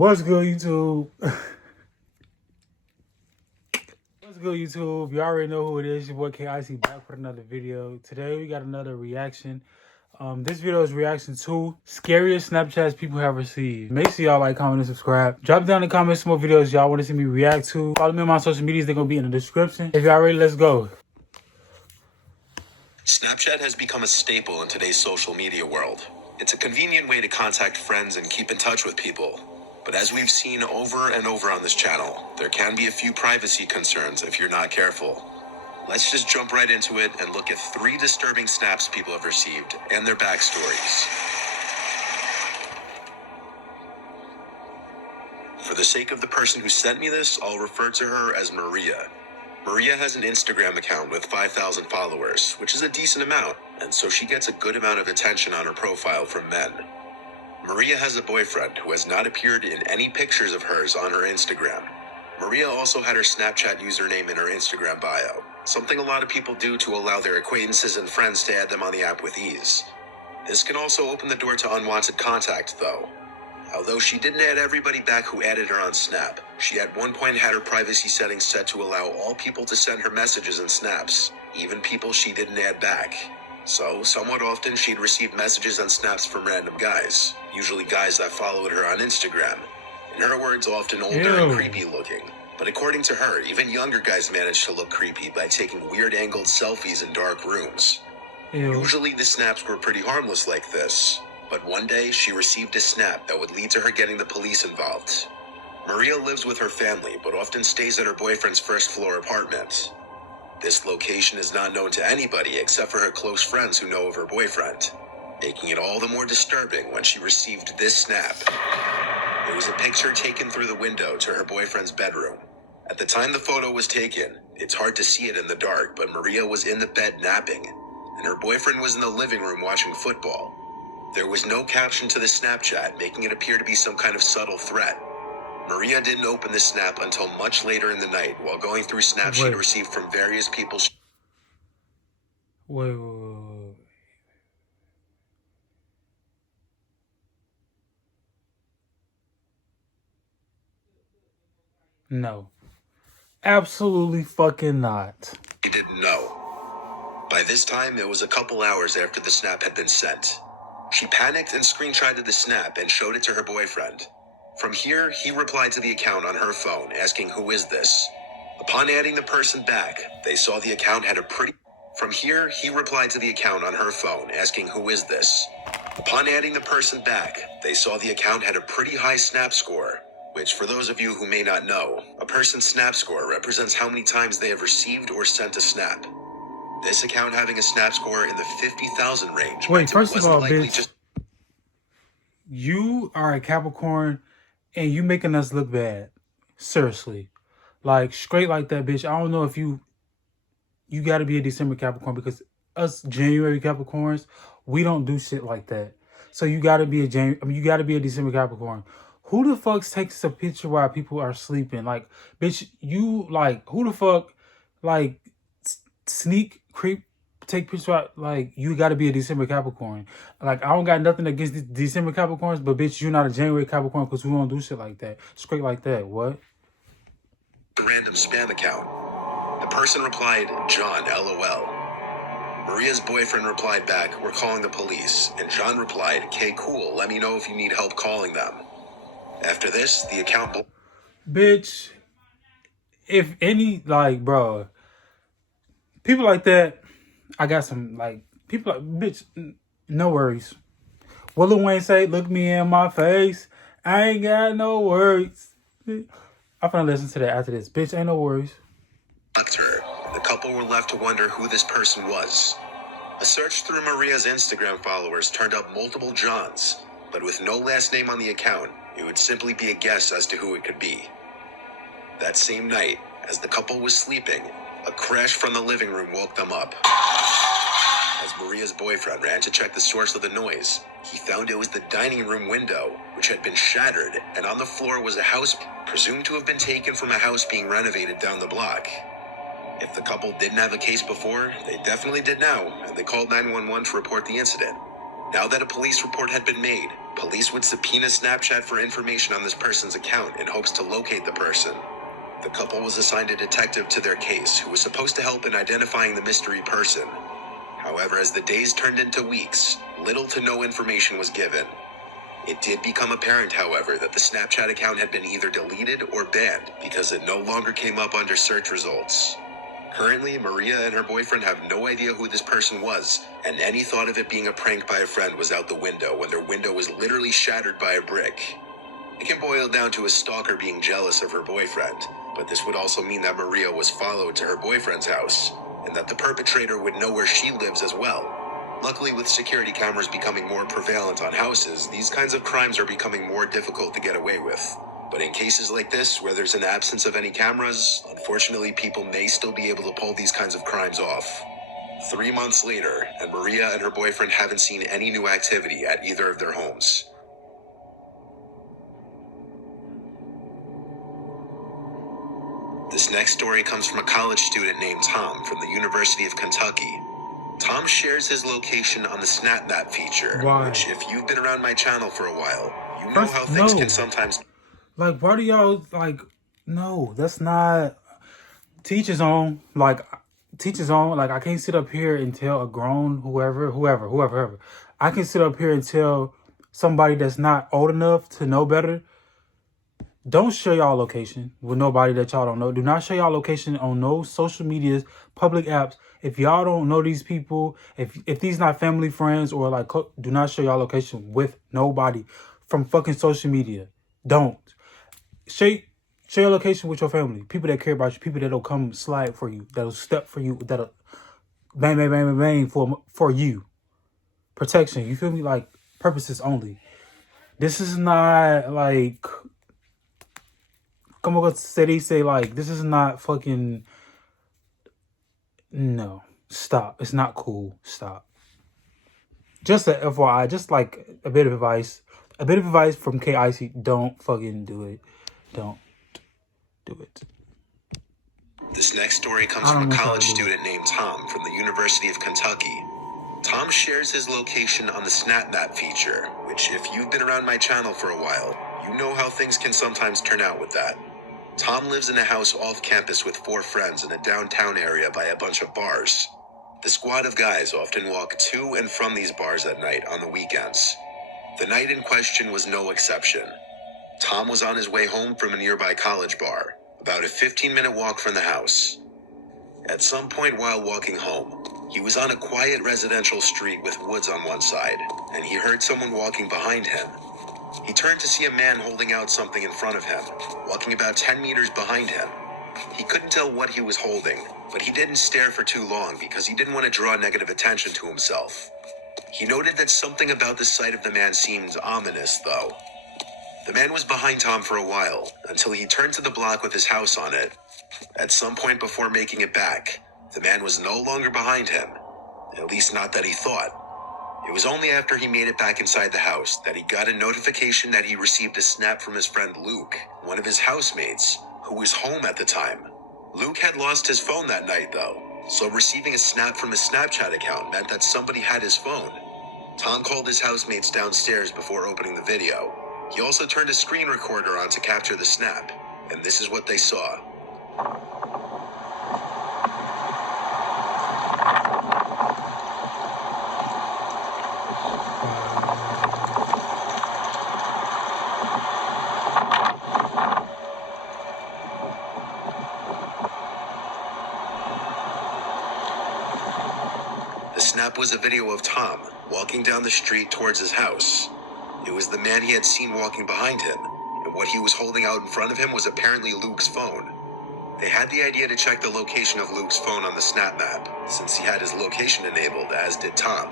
What's good, YouTube? What's good, YouTube? You already know who it is. Your boy Icyy back with another video. Today we got another reaction. This video is reaction to scariest Snapchats people have received. Make sure y'all like, comment, and subscribe. Drop down in the comments some more videos y'all want to see me react to. Follow me on my social medias. They're going to be in the description. If y'all ready, let's go. Snapchat has become a staple in today's social media world. It's a convenient way to contact friends and keep in touch with people. But as we've seen over and over on this channel, there can be a few privacy concerns if you're not careful. Let's just jump right into it and look at 3 disturbing snaps people have received and their backstories. For the sake of the person who sent me this, I'll refer to her as Maria. Maria has an Instagram account with 5,000 followers, which is a decent amount, and so she gets a good amount of attention on her profile from men. Maria has a boyfriend who has not appeared in any pictures of hers on her Instagram. Maria also had her Snapchat username in her Instagram bio, something a lot of people do to allow their acquaintances and friends to add them on the app with ease. This can also open the door to unwanted contact, though. Although she didn't add everybody back who added her on Snap, she at one point had her privacy settings set to allow all people to send her messages and snaps, even people she didn't add back. So, somewhat often she'd receive messages and snaps from random guys, usually guys that followed her on Instagram. In her words, often older and creepy looking. But according to her, even younger guys manage to look creepy by taking weird angled selfies in dark rooms. Usually the snaps were pretty harmless like this. But one day, she received a snap that would lead to her getting the police involved. Maria lives with her family, but often stays at her boyfriend's first-floor apartment. This location is not known to anybody except for her close friends who know of her boyfriend, making it all the more disturbing when she received this snap. It was a picture taken through the window to her boyfriend's bedroom. At the time the photo was taken, it's hard to see it in the dark, but Maria was in the bed napping, and her boyfriend was in the living room watching football. There was no caption to the Snapchat, making it appear to be some kind of subtle threat. Maria didn't open the snap until much later in the night while going through snaps she'd received from various people. Wait. No. Absolutely fucking not. She didn't know. By this time, it was a couple hours after the snap had been sent. She panicked and screenshotted the snap and showed it to her boyfriend. From here, he replied to the account on her phone, asking, "Who is this?" Upon adding the person back, they saw the account had a pretty... From here, he replied to the account on her phone, asking, "Who is this?" Upon adding the person back, they saw the account had a pretty high snap score, which, for those of you who may not know, a person's snap score represents how many times they have received or sent a snap. This account having a snap score in the 50,000 range. Wait, first of all, bitch, you are a Capricorn and you making us look bad. Seriously. Like, straight like that, bitch. I don't know if you got to be a December Capricorn, because us January Capricorns, we don't do shit like that. So you got to be you got to be a December Capricorn. Who the fuck takes a picture while people are sleeping? Like, bitch, you, like, who the fuck, like, sneak, creep, take pictures out? Like, you got to be a December Capricorn. Like, I don't got nothing against the December Capricorns, but bitch, you're not a January Capricorn, because we don't do shit like that. Straight like that. What? A random spam account. The person replied, "John, LOL." Maria's boyfriend replied back, "We're calling the police." And John replied, "Okay, cool. Let me know if you need help calling them." After this, the account... Bitch, if any, like, bro, people like that, I got some, like, people like, bitch, no worries. What Lil Wayne say? Look me in my face. I ain't got no worries. I'm gonna listen to that after this. Bitch, ain't no worries. Her. The couple were left to wonder who this person was. A search through Maria's Instagram followers turned up multiple Johns, but with no last name on the account, it would simply be a guess as to who it could be. That same night, as the couple was sleeping, a crash from the living room woke them up. As Maria's boyfriend ran to check the source of the noise, he found it was the dining room window, which had been shattered, and on the floor was a house presumed to have been taken from a house being renovated down the block. If the couple didn't have a case before, they definitely did now, and they called 911 to report the incident. Now that a police report had been made, Police would subpoena Snapchat for information on this person's account in hopes to locate the person. The couple was assigned a detective to their case who was supposed to help in identifying the mystery person. However, as the days turned into weeks, little to no information was given. It did become apparent, however, that the Snapchat account had been either deleted or banned because it no longer came up under search results. Currently, Maria and her boyfriend have no idea who this person was, and any thought of it being a prank by a friend was out the window when their window was literally shattered by a brick. It can boil down to a stalker being jealous of her boyfriend, but this would also mean that Maria was followed to her boyfriend's house, and that the perpetrator would know where she lives as well. Luckily, with security cameras becoming more prevalent on houses, these kinds of crimes are becoming more difficult to get away with. But in cases like this, where there's an absence of any cameras, unfortunately people may still be able to pull these kinds of crimes off. 3 months later, and Maria and her boyfriend haven't seen any new activity at either of their homes. This next story comes from a college student named Tom from the University of Kentucky. Tom shares his location on the Snap Map feature, Why? which if you've been around my channel for a while, you know First, how things no. can sometimes... Like, why do y'all, like, no, that's not, teach his own, like, teach his own. Like, I can't sit up here and tell a grown whoever. I can sit up here and tell somebody that's not old enough to know better, don't share y'all location with nobody that y'all don't know. Do not share y'all location on no social medias, public apps. If y'all don't know these people, if these not family, friends, or like, do not share y'all location with nobody from fucking social media. Don't. Share your location with your family. People that care about you. People that'll come slide for you. That'll step for you. That'll bang for you. Protection. You feel me? Like, purposes only. This is not like... Come on, say like, this is not fucking... No. Stop. It's not cool. Stop. Just a FYI. Just like a bit of advice. A bit of advice from Icyy. Don't fucking do it. Don't do it. This next story comes from a college student named Tom from the University of Kentucky. Tom shares his location on the Snap Map feature, which if you've been around my channel for a while, you know how things can sometimes turn out with that. Tom lives in a house off campus with 4 friends in a downtown area by a bunch of bars. The squad of guys often walk to and from these bars at night on the weekends. The night in question was no exception. Tom was on his way home from a nearby college bar, about a 15-minute walk from the house. At some point while walking home, he was on a quiet residential street with woods on one side, and he heard someone walking behind him. He turned to see a man holding out something in front of him, walking about 10 meters behind him. He couldn't tell what he was holding, but he didn't stare for too long because he didn't want to draw negative attention to himself. He noted that something about the sight of the man seemed ominous, though. The man was behind Tom for a while, until he turned to the block with his house on it. At some point before making it back, the man was no longer behind him, at least not that he thought. It was only after he made it back inside the house that he got a notification that he received a snap from his friend Luke, one of his housemates, who was home at the time. Luke had lost his phone that night though, so receiving a snap from his Snapchat account meant that somebody had his phone. Tom called his housemates downstairs before opening the video. He also turned a screen recorder on to capture the snap, and this is what they saw. The snap was a video of Tom walking down the street towards his house. It was the man he had seen walking behind him, and what he was holding out in front of him was apparently Luke's phone. They had the idea to check the location of Luke's phone on the Snap Map, since he had his location enabled, as did Tom.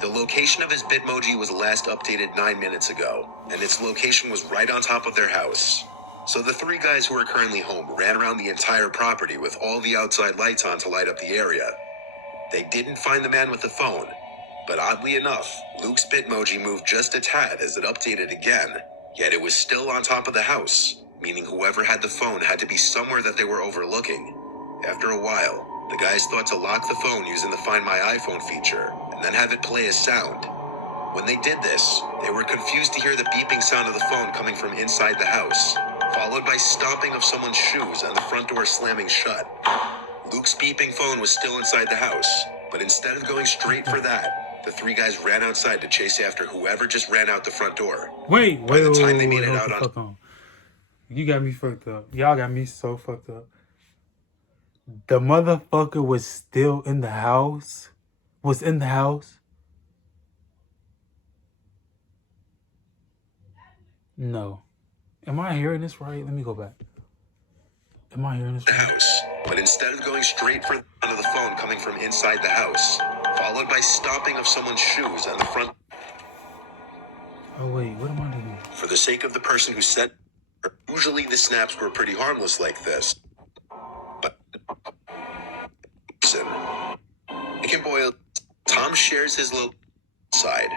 The location of his Bitmoji was last updated 9 minutes ago, and its location was right on top of their house. So the 3 guys who are currently home ran around the entire property with all the outside lights on to light up the area. They didn't find the man with the phone, but oddly enough, Luke's Bitmoji moved just a tad as it updated again, yet it was still on top of the house, meaning whoever had the phone had to be somewhere that they were overlooking. After a while, the guys thought to lock the phone using the Find My iPhone feature, and then have it play a sound. When they did this, they were confused to hear the beeping sound of the phone coming from inside the house, followed by stomping of someone's shoes and the front door slamming shut. Luke's beeping phone was still inside the house, but instead of going straight for that, the three guys ran outside to chase after whoever just ran out the front door. Wait, By the time they wait, made it hold out the on... fuck on. You got me fucked up. Y'all got me so fucked up. The motherfucker was still in the house? Was in the house? No. Am I hearing this right? Let me go back. Am I hearing this right? House, but instead of going straight for the phone coming from inside the house, followed by stomping of someone's shoes and the front... Oh wait, what am I doing? For the sake of the person who sent... Usually the snaps were pretty harmless like this. But... Chicken boil... Tom shares his little side.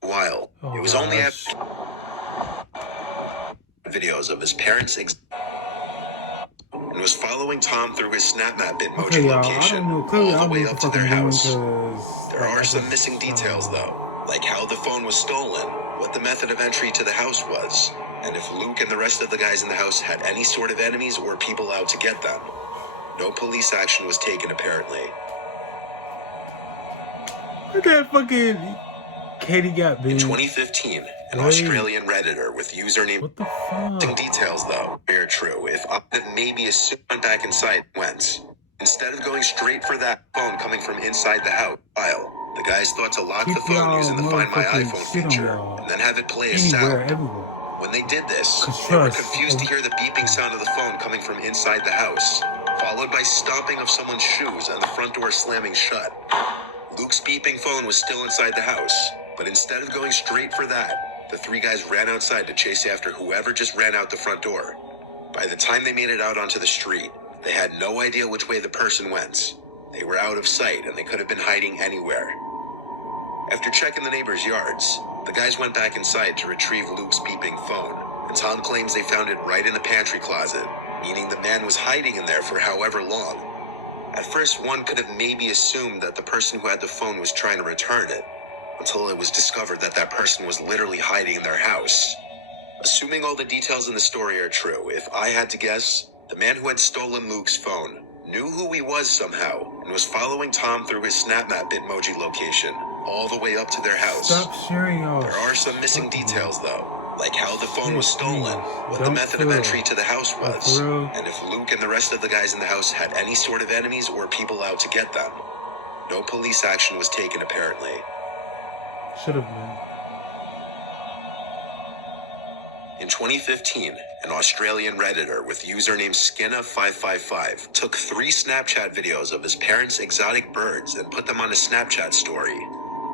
While it was only after videos of his parents and was following Tom through his SnapMap Bitmoji location all the way up to their house. There are some missing details though, like how the phone was stolen, what the method of entry to the house was, and if Luke and the rest of the guys in the house had any sort of enemies or people out to get them. No police action was taken apparently. Look at fucking Katie got big. In 2015, an Australian Redditor with username... What the fuck? Some details, though, are true. If that maybe a suit went back inside went. Instead of going straight for that phone coming from inside the house file, the guys thought to lock the phone using the Find My iPhone feature and then have it play a sound. Everywhere. When they did this, they were confused to hear the beeping sound of the phone coming from inside the house, followed by stomping of someone's shoes and the front door slamming shut. Luke's beeping phone was still inside the house, but instead of going straight for that, the three guys ran outside to chase after whoever just ran out the front door. By the time they made it out onto the street, they had no idea which way the person went. They were out of sight and they could have been hiding anywhere. After checking the neighbors' yards, the guys went back inside to retrieve Luke's beeping phone, and Tom claims they found it right in the pantry closet, meaning the man was hiding in there for however long. At first, one could have maybe assumed that the person who had the phone was trying to return it, until it was discovered that that person was literally hiding in their house. Assuming all the details in the story are true, if I had to guess, the man who had stolen Luke's phone knew who he was somehow and was following Tom through his SnapMap Bitmoji location all the way up to their house. Stop sharing y'all. There are some missing details though, like how the phone was stolen, what the method of entry to the house was, and if Luke and the rest of the guys in the house had any sort of enemies or people out to get them. No police action was taken apparently. Should have been. In 2015, an Australian Redditor with username Skinna555 took 3 Snapchat videos of his parents' exotic birds and put them on a Snapchat story.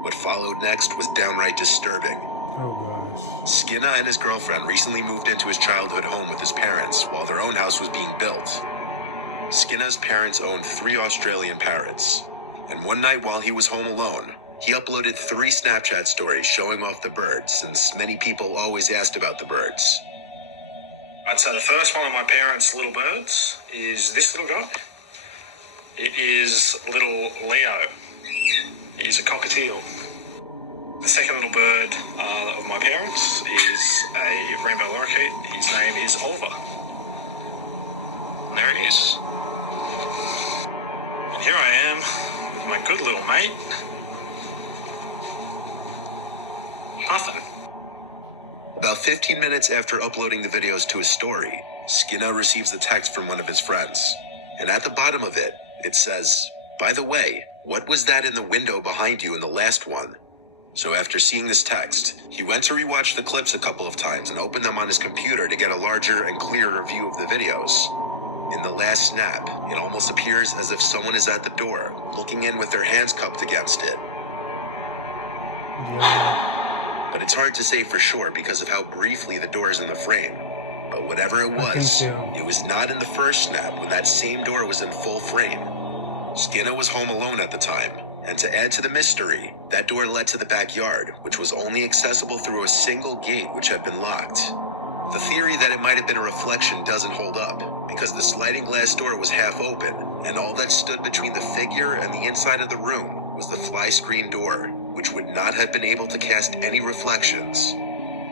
What followed next was downright disturbing. Oh gosh. Skinna and his girlfriend recently moved into his childhood home with his parents while their own house was being built. Skinna's parents owned 3 Australian parrots, and one night while he was home alone, he uploaded 3 Snapchat stories showing off the birds, since many people always asked about the birds. Right, so the first one of my parents' little birds is this little guy. It is little Leo. He's a cockatiel. The second little bird of my parents is a rainbow lorikeet. His name is Oliver. And there he is. And here I am with my good little mate. Nothing. About 15 minutes after uploading the videos to his story, Skinna receives a text from one of his friends. And at the bottom of it, it says, "By the way, what was that in the window behind you in the last one?" So after seeing this text, he went to rewatch the clips a couple of times and opened them on his computer to get a larger and clearer view of the videos. In the last snap, it almost appears as if someone is at the door, looking in with their hands cupped against it. Yeah. But it's hard to say for sure because of how briefly the door is in the frame. But whatever it was not in the first snap when that same door was in full frame. Skinna was home alone at the time, and to add to the mystery, that door led to the backyard, which was only accessible through a single gate which had been locked. The theory that it might have been a reflection doesn't hold up, because the sliding glass door was half open, and all that stood between the figure and the inside of the room was the fly screen door. which would not have been able to cast any reflections.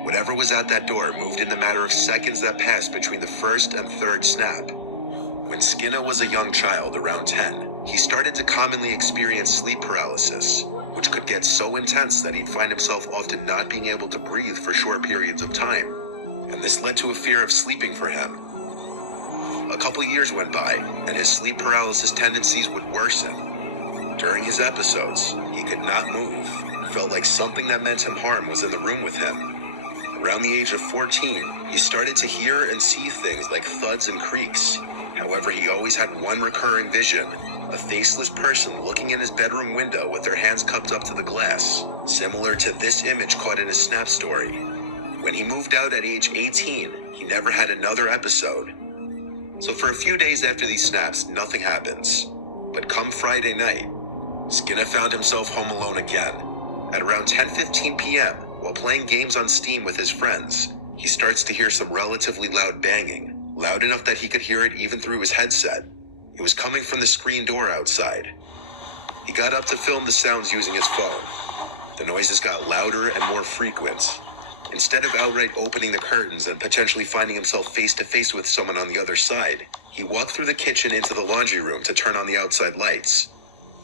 Whatever was at that door moved in the matter of seconds that passed between the first and third snap. When Skinner was a young child, around 10, he started to commonly experience sleep paralysis, which could get so intense that he'd find himself often not being able to breathe for short periods of time. And this led to a fear of sleeping for him. A couple years went by, and his sleep paralysis tendencies would worsen. During his episodes, he could not move, felt like something that meant him harm was in the room with him. Around the age of 14, he started to hear and see things like thuds and creaks. However, he always had one recurring vision, a faceless person looking in his bedroom window with their hands cupped up to the glass, similar to this image caught in his Snap story. When he moved out at age 18, he never had another episode. So for a few days after these snaps, nothing happens. But come Friday night, Skinner found himself home alone again. At around 10:15 p.m., while playing games on Steam with his friends, he starts to hear some relatively loud banging, loud enough that he could hear it even through his headset. It was coming from the screen door outside. He got up to film the sounds using his phone. The noises got louder and more frequent. Instead of outright opening the curtains and potentially finding himself face to face with someone on the other side, he walked through the kitchen into the laundry room to turn on the outside lights.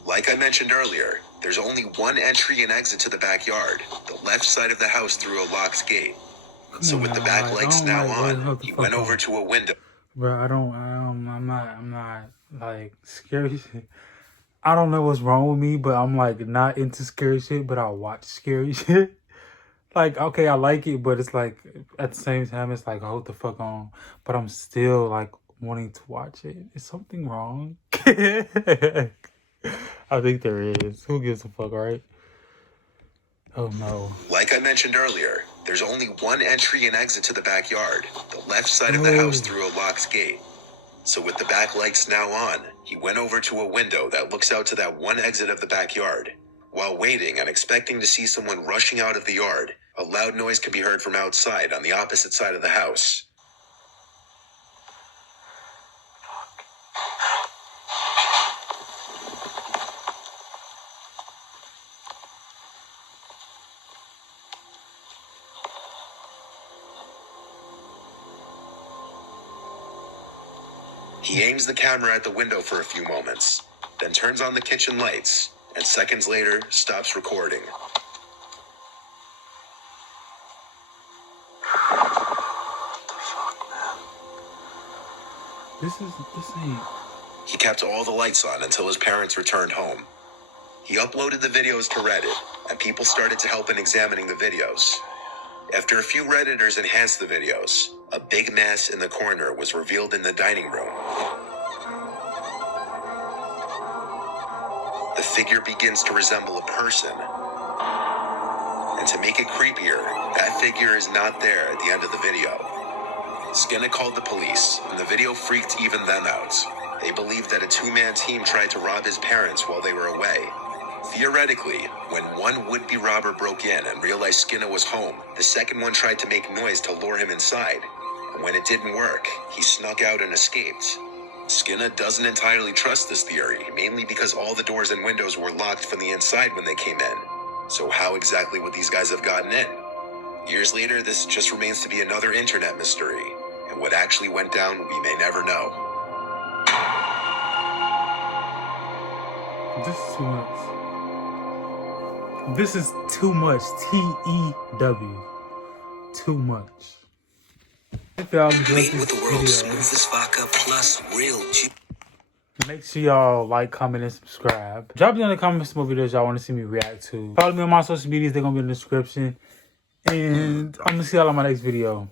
Like I mentioned earlier, there's only one entry and exit to the backyard, the left side of the house through a locked gate. So with the back lights now on, he went over to a window. Bro, I'm not like scary shit. I don't know what's wrong with me, but I'm like not into scary shit, but I watch scary shit. Like, okay, I like it, but it's like at the same time, it's like, hold the fuck on. But I'm still like wanting to watch it. Is something wrong? I think there is. Who gives a fuck, right? Oh no. Like I mentioned earlier, there's only one entry and exit to the backyard, the left side of the house through a locked gate. So with the back lights now on, he went over to a window that looks out to that one exit of the backyard. While waiting and expecting to see someone rushing out of the yard, a loud noise can be heard from outside on the opposite side of the house. He aims the camera at the window for a few moments, then turns on the kitchen lights, and seconds later, stops recording. This ain't. He kept all the lights on until his parents returned home. He uploaded the videos to Reddit, and people started to help in examining the videos. After a few Redditors enhanced the videos, a big mass in the corner was revealed in the dining room. The figure begins to resemble a person. And to make it creepier, that figure is not there at the end of the video. Skinner called the police, and the video freaked even them out. They believed that a two-man team tried to rob his parents while they were away. Theoretically, when one would-be robber broke in and realized Skinner was home, the second one tried to make noise to lure him inside. And when it didn't work, he snuck out and escaped. Skinner doesn't entirely trust this theory, mainly because all the doors and windows were locked from the inside when they came in. So how exactly would these guys have gotten in? Years later, this just remains to be another internet mystery, and what actually went down, we may never know. This is too much. This is too much. T-E-W. Too much. If y'all enjoyed this video, make sure y'all like, comment, and subscribe. Drop me in the comments some more videos y'all want to see me react to. Follow me on my social medias. They're going to be in the description. And I'm going to see y'all on my next video.